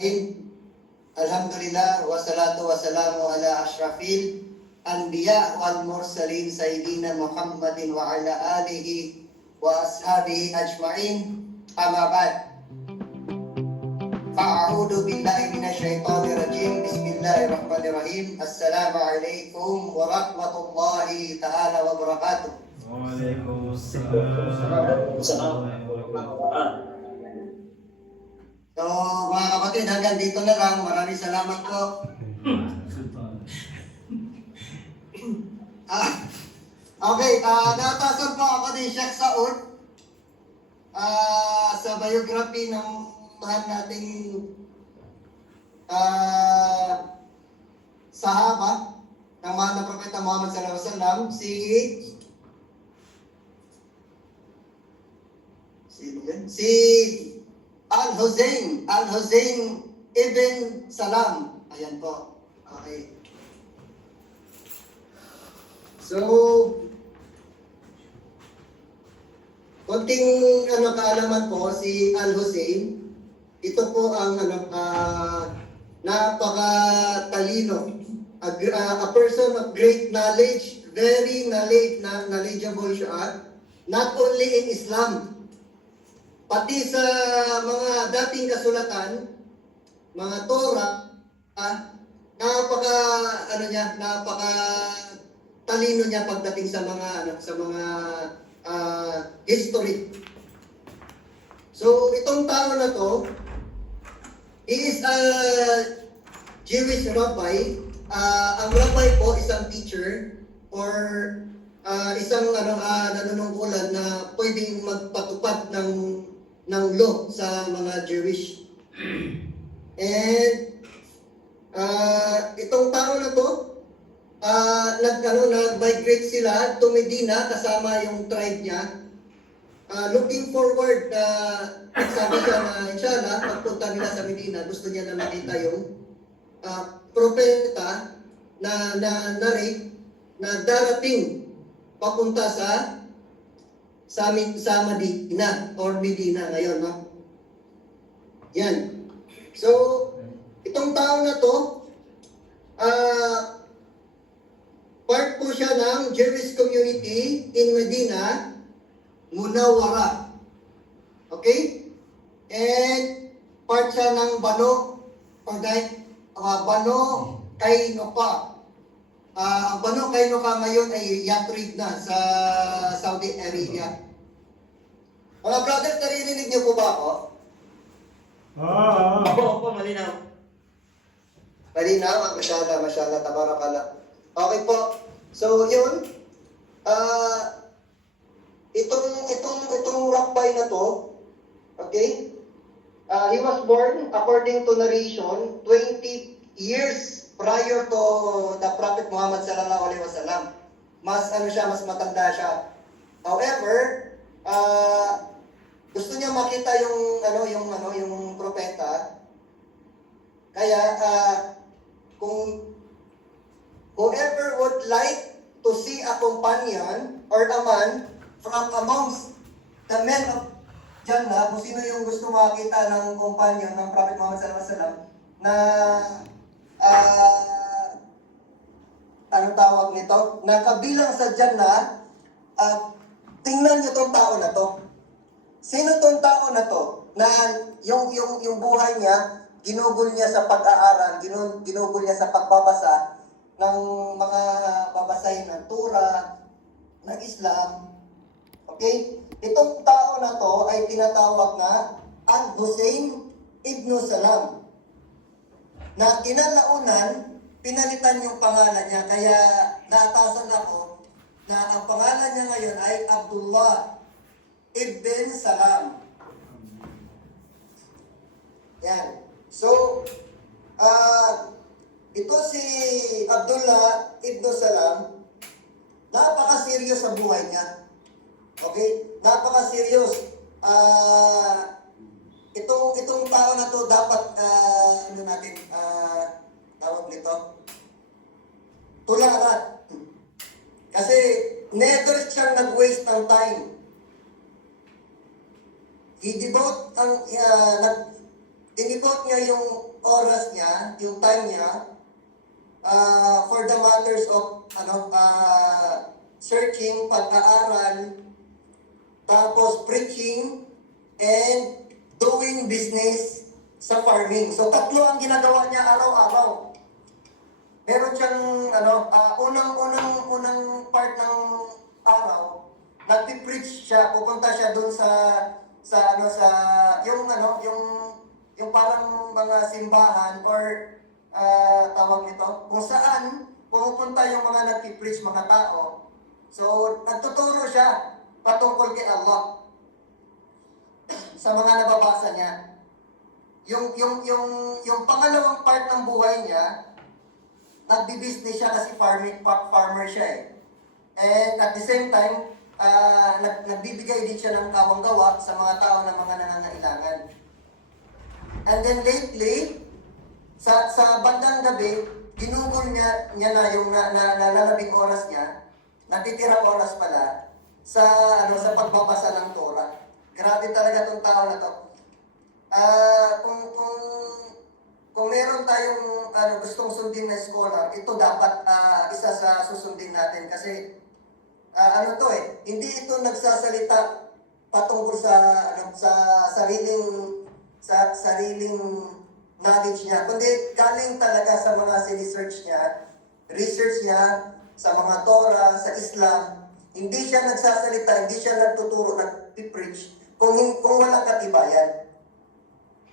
Alhamdulillah wassalatu wassalamu ala ashrafil anbiya wal mursalin sayyidina Muhammadin wa ala alihi wa ashabihi ajma'in. Amma ba'd. Fa'a'udhu billahi minasyaitonir rajim. Bismillahirrahmanirrahim. Assalamualaikum warahmatullahi ta'ala wabarakatuh. Waalaikumsalam. So, mga kapatid, hanggang dito na lang. Maraming salamat po. Okay, natasan po ako ni Sheikh Saud sa biography ng mahal nating sahaba ng mahal na Propeta Muhammad sallallahu alaihi wasallam, si Al-Husayn ibn Salam. Ayan po. Okay. So, konting kaalaman po si Al-Husayn. Ito po ang napakatalino. A person of great knowledge, very knowledgeable siya. Not only in Islam, pati sa mga dating kasulatan, mga Torah, napaka talino niya pagdating sa mga history. So itong tao na to, he is a Jewish rabbi. Ang rabbi po isang teacher or isang nanunungkulan na pwedeng magpatupad ng law sa mga Jewish. And itong tao na to, nag-migrate sila to Medina kasama yung tribe niya. Looking forward, sabi siya na inshallah, pagpunta nila sa Medina, gusto niya na makita yung propeta na darating papunta sa Medina or Medina ngayon, no? Yan. So, itong tao na to, part po siya ng Jewish community in Medina, Munawwara. Okay? And part siya ng Banu Qaynuqa. Ang Banu Qaynuqa ngayon ay Yathrib na sa Saudi Arabia. Mga brother, naririnig niyo po ba ako? Opo, malinaw. Malinaw? Masyaallah, tabarakallah. Okay po. So, yun. Itong rabbi na to, okay? He was born, according to narration, 20 years prior to the Prophet Muhammad sallallahu alaihi wasallam. Mas matanda siya. However, gusto niya makita yung propeta. Kaya kung whoever would like to see a companion or a man from amongst the men of Jannah, kung sino yung gusto makita ng companion ng Prophet Muhammad sallallahu alaihi wasallam na anong tawag nito? Na kabilang sa Jannah, tingnan niyo tong tao na to. Sino tong tao na to? Na yung buhay niya, ginugol niya sa pag-aaral, ginugol niya sa pagbabasa ng mga babasahin ng Torah, ng Islam. Okay? Itong tao na to ay tinatawag na Al-Husayn ibn Salam. Na kinalaunan, pinalitan yung pangalan niya. Kaya naatasan ako na ang pangalan niya ngayon ay Abdullah ibn Salam. Yan. So, ito si Abdullah ibn Salam, napaka-serious sa buhay niya. Okay? Napaka-serious. Itong tao na to dapat, tawag nito? Tularan. Kasi never siyang nag-waste ng time. dinibot niya yung oras niya, yung time niya, for the matters of searching, pag-aaral, tapos preaching, and doing business sa farming. So tatlo ang ginagawa niya araw-araw. Meron siyang unang part ng araw, nagpi-preach siya, pupunta siya doon yung parang mga simbahan or tawag nito, kung saan pumupunta yung mga nagpi-preach mga tao. So nagtuturo siya patungkol kay Allah sa mga nababasa niya. Yung pangalawang part ng buhay niya, nagbi-business siya kasi farmer siya eh. And at the same time, nagbibigay din siya ng kawang gawa sa mga tao na mga nangangailangan. And then lately, sa bandang gabi, ginugol niya na yung nalalabing oras niya, natitirang oras pala, sa pagbabasa ng Torah. Grabe talaga tong tao na to. Kung meron tayong gustong sundin na scholar, ito dapat isa sa susundin natin kasi hindi ito nagsasalita patungkol sa sariling knowledge niya, kundi galing talaga sa mga research niya sa mga Torah, sa Islam. Hindi siya nagsasalita, hindi siya nagtuturo, nagpipreach kung walang katibayan.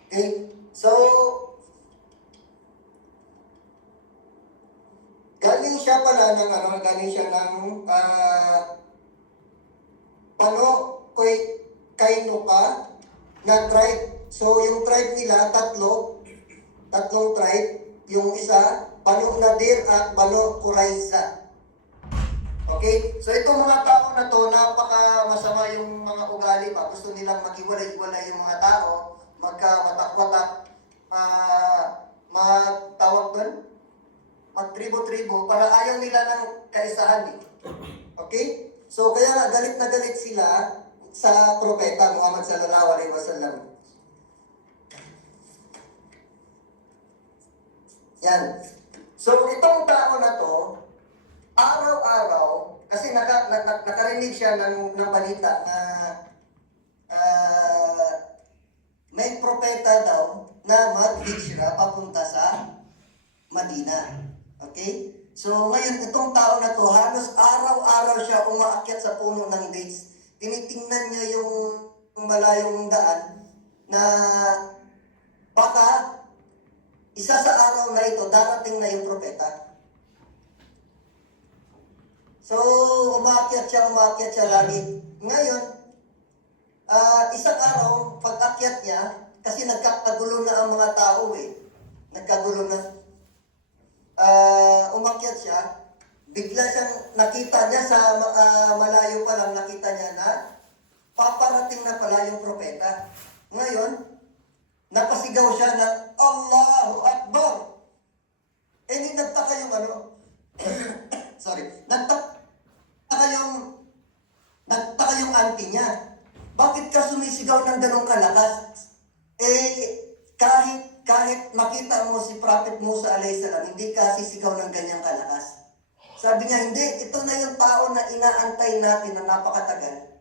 Okay? So, galing siya ng Kainuka na tribe. So, yung tribe nila, tatlong tribe. Yung isa, Banu Nadir at Banu Quraiza. Okay? So, itong mga tao na to, napaka masama yung mga ugali pa. Gusto nilang maghiwalay-hiwalay yung mga tao, magkawatak-watak, magtribo-tribo, para ayaw nila ng kaisahan eh. Okay? So, kaya nga, galit na galit sila sa propeta Muhammad sallallahu alaihi wasallam. Yan. So, itong tao na to, araw-araw, kasi nakarinig siya ng balita na may propeta daw na mag-hijra papunta sa Madina. Okay? So ngayon, itong tao na to, halos araw-araw siya umaakyat sa puno ng dates. Tinitingnan niya yung malayong daan na baka isa sa araw na ito, darating na yung propeta. So, umaakyat siya lagi. Ngayon, isang araw, pag-akyat niya, kasi nagkakagulo na ang mga tao eh. Nagkagulo na. Umakyat siya, bigla siyang nakita niya sa malayo pa lang, nakita niya na paparating na pala yung propeta. Ngayon, napasigaw siya na Allahu Akbar. Hindi nagtaka yung sorry, nagtaka yung auntie niya. Bakit ka sumisigaw ng ganong kalakas? Kahit makita mo si Prophet Musa alayhi salam, hindi ka sisigaw ng ganyang kalakas. Sabi niya, hindi, ito na yung tao na inaantay natin na napakatagal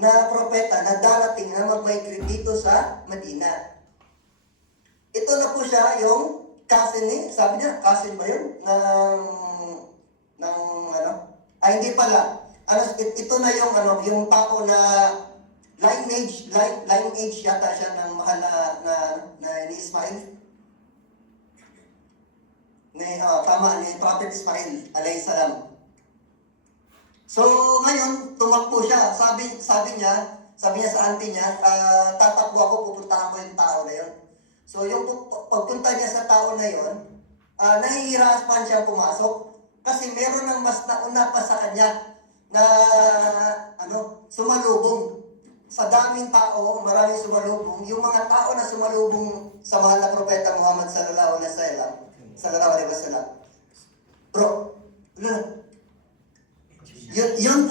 na propeta na darating na mag-migrate dito sa Medina. Ito na po siya yung cousin ni, sabi niya, cousin ba yun? Hindi pala. Ito na yung tao na lineage yata siya ng mahal na ni Ismail. Tama, ni Prophet Ismail alayhi salam. So, ngayon, tumakbo siya. Sabi niya sa auntie niya, tatakbo ako, pupuntahan ko yung tao na yun. So, yung pagpunta niya sa tao na yun, nahihirapan siya pumasok kasi meron ng mas nauna pa sa kanya na sumalubong. Sa daming tao, maraming sumalubong. Yung mga tao na sumalubong sa mahal na propeta Muhammad sallallahu alaihi wasallam. Bro, yun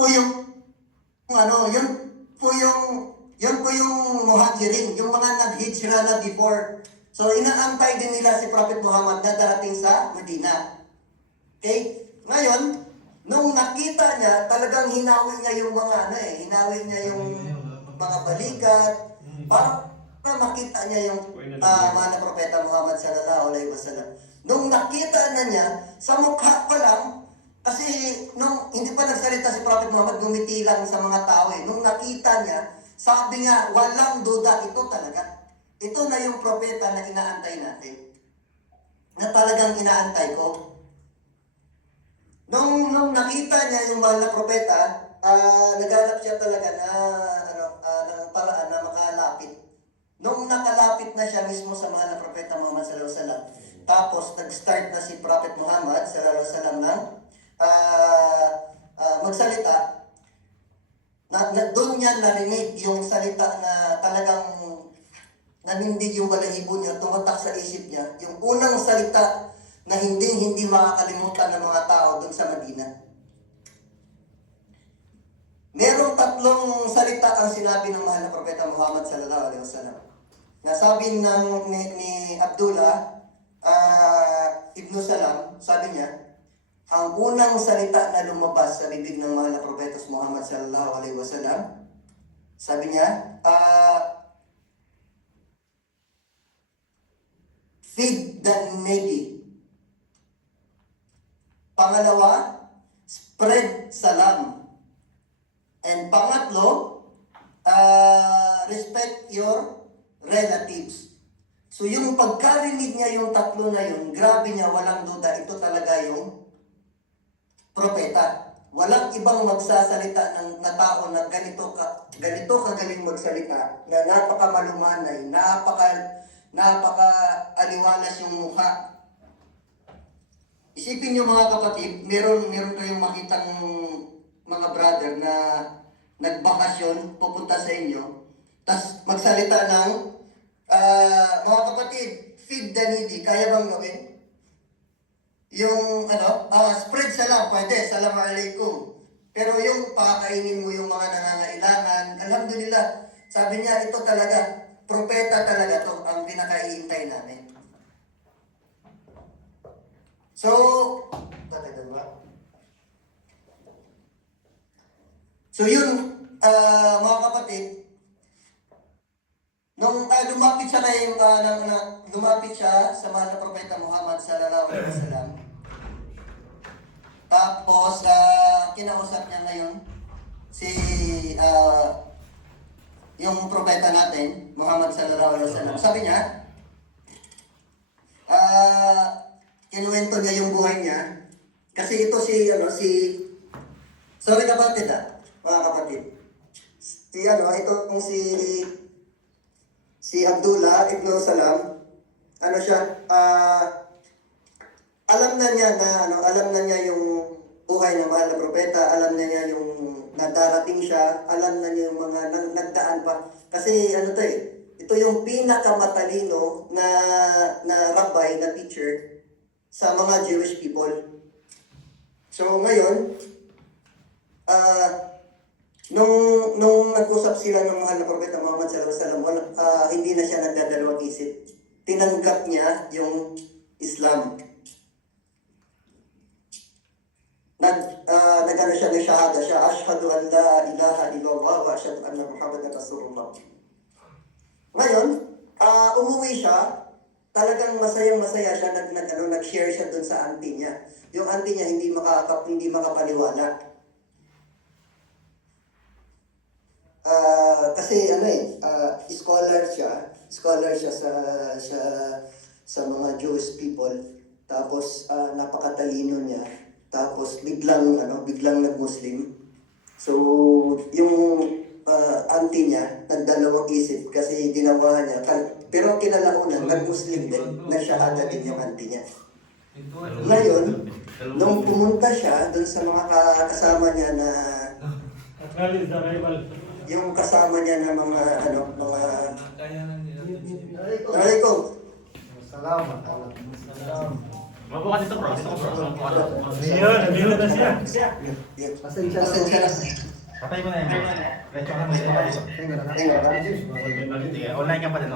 po yung muhajirin, yung mga nag-hijra na before So inaantay din nila si Prophet Muhammad na darating sa Medina. Okay? Ngayon, nung nakita niya, talagang hinawi niya yung mga hinawi niya yung mga balikat, para makita niya yung mahal na Propeta Muhammad sallallahu alaihi wasallam. Nung nakita na niya, sa mukha pa lang, kasi nung hindi pa nagsalita si Prophet Muhammad, gumiti lang sa mga tao eh. Nung nakita niya, sabi niya, walang duda, ito talaga. Ito na yung propeta na inaantay natin. Na talagang inaantay ko. Nung nakita niya yung mahal na propeta, naghanap siya talaga na ng paraan na makalapit. Nung nakalapit na siya mismo sa mahal na propeta Muhammad sallallahu alaihi wasallam, tapos nag-start na si Prophet Muhammad sallallahu alaihi wasallam ng magsalita, doon niya narinig yung salita na talagang nanindig yung balahibo niya, tumatak sa isip niya, yung unang salita na hindi makakalimutan ng mga tao doon sa Medina. Merong 3 salita ang sinabi ng mahal na Propeta Muhammad sallallahu alaihi wasallam. Nasabi ni Abdullah Ibn Salam, sabi niya, ang unang salita na lumabas sa bibig ng mahal na Propeta Muhammad sallallahu alaihi wasallam, sabi niya, feed the needy. Pangalawa, spread salam. And pangatlo, respect your relatives. So yung pagkarinig niya yung 3 na yun, grabe niya, walang duda, ito talaga yung propeta. Walang ibang magsasalita na tao na ganito kagaling magsalita, na napakamalumanay, napaka-aliwalas yung mukha. Isipin niyo mga kapatid, meron kayong makitang mga brother na nagbakasyon, pupunta sa inyo, tas magsalita ng, mga kapatid, feed the needy, kaya bang gawin? Yung, spread salam, pwede, salam alaikum. Pero yung pakainin mo yung mga nangangailangan, alhamdulillah, sabi niya, ito talaga, propeta talaga to ang pinakahihintay namin. So, talaga ba? So yun, mga kapatid, nung lumapit siya lumapit siya sa mahal na Propeta Muhammad sallallahu alaihi wasallam. Tapos kinausap niya ngayon si yung propeta natin, Muhammad sallallahu alaihi wasallam. Sabi niya, kinuwento niya yung buhay niya. Kasi ito sorry kapatid mga kapatid. Si Abdullah Ibn Salam, alam na niya yung buhay ng mahal na propeta, alam na niya yung nadarating siya, alam na niya yung mga nagdaan pa. Kasi ito yung pinakamatalino na rabbi, na teacher sa mga Jewish people. So ngayon, nung nag-usap sila ng mahal na propeta Muhammad sallallahu alaihi wasallam, hindi na siya nagdadalawang isip. Tinanggap niya yung Islam. Nag-ano siya ng shahada siya, ashhadu an la ilaha illallah wa ashhadu anna Muhammadan Rasulullah. Ngayon, umuwi siya, talagang masayang-masaya siya, nag-share siya dun sa auntie niya. Yung auntie niya hindi makapaniwala. Kasi scholar siya sa mga Jewish people. Tapos napakatalino niya. Tapos biglang nag-Muslim. So yung auntie niya nagdalawang isip kasi ginawa niya. Pero kinalaunan nag-Muslim din, nagshahada din yung auntie niya. Ngayon, nung pumunta siya doon sa mga kasama niya na yung kasama niya na mga Alaikum. Salamat. Mabuka dito bro. Ayun, nandito na siya. Pasensya na. Patay mo na yan. Retso ka mo dito. Online ka pa din.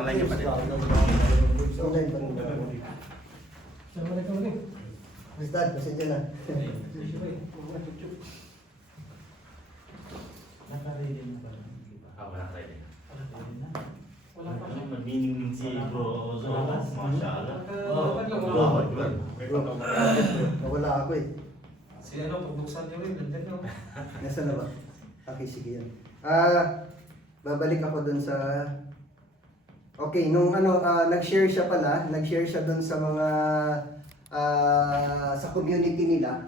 online pa rin ba? Assalamualaikum nih. Ustad, pasensya na. Naka-ready na ba? Ah, wala ready. Wala pa. Mag-meaning si bro Ozo. Masya Allah. Wala pa. Nawala ako eh. Si ano, pagbuksan niyo rin, nandiyan na. Nasa na ba? Okay, sige yan. Babalik ako dun sa... Okay, nung ano, nag-share siya pala, nag-share siya dun sa mga... sa community nila.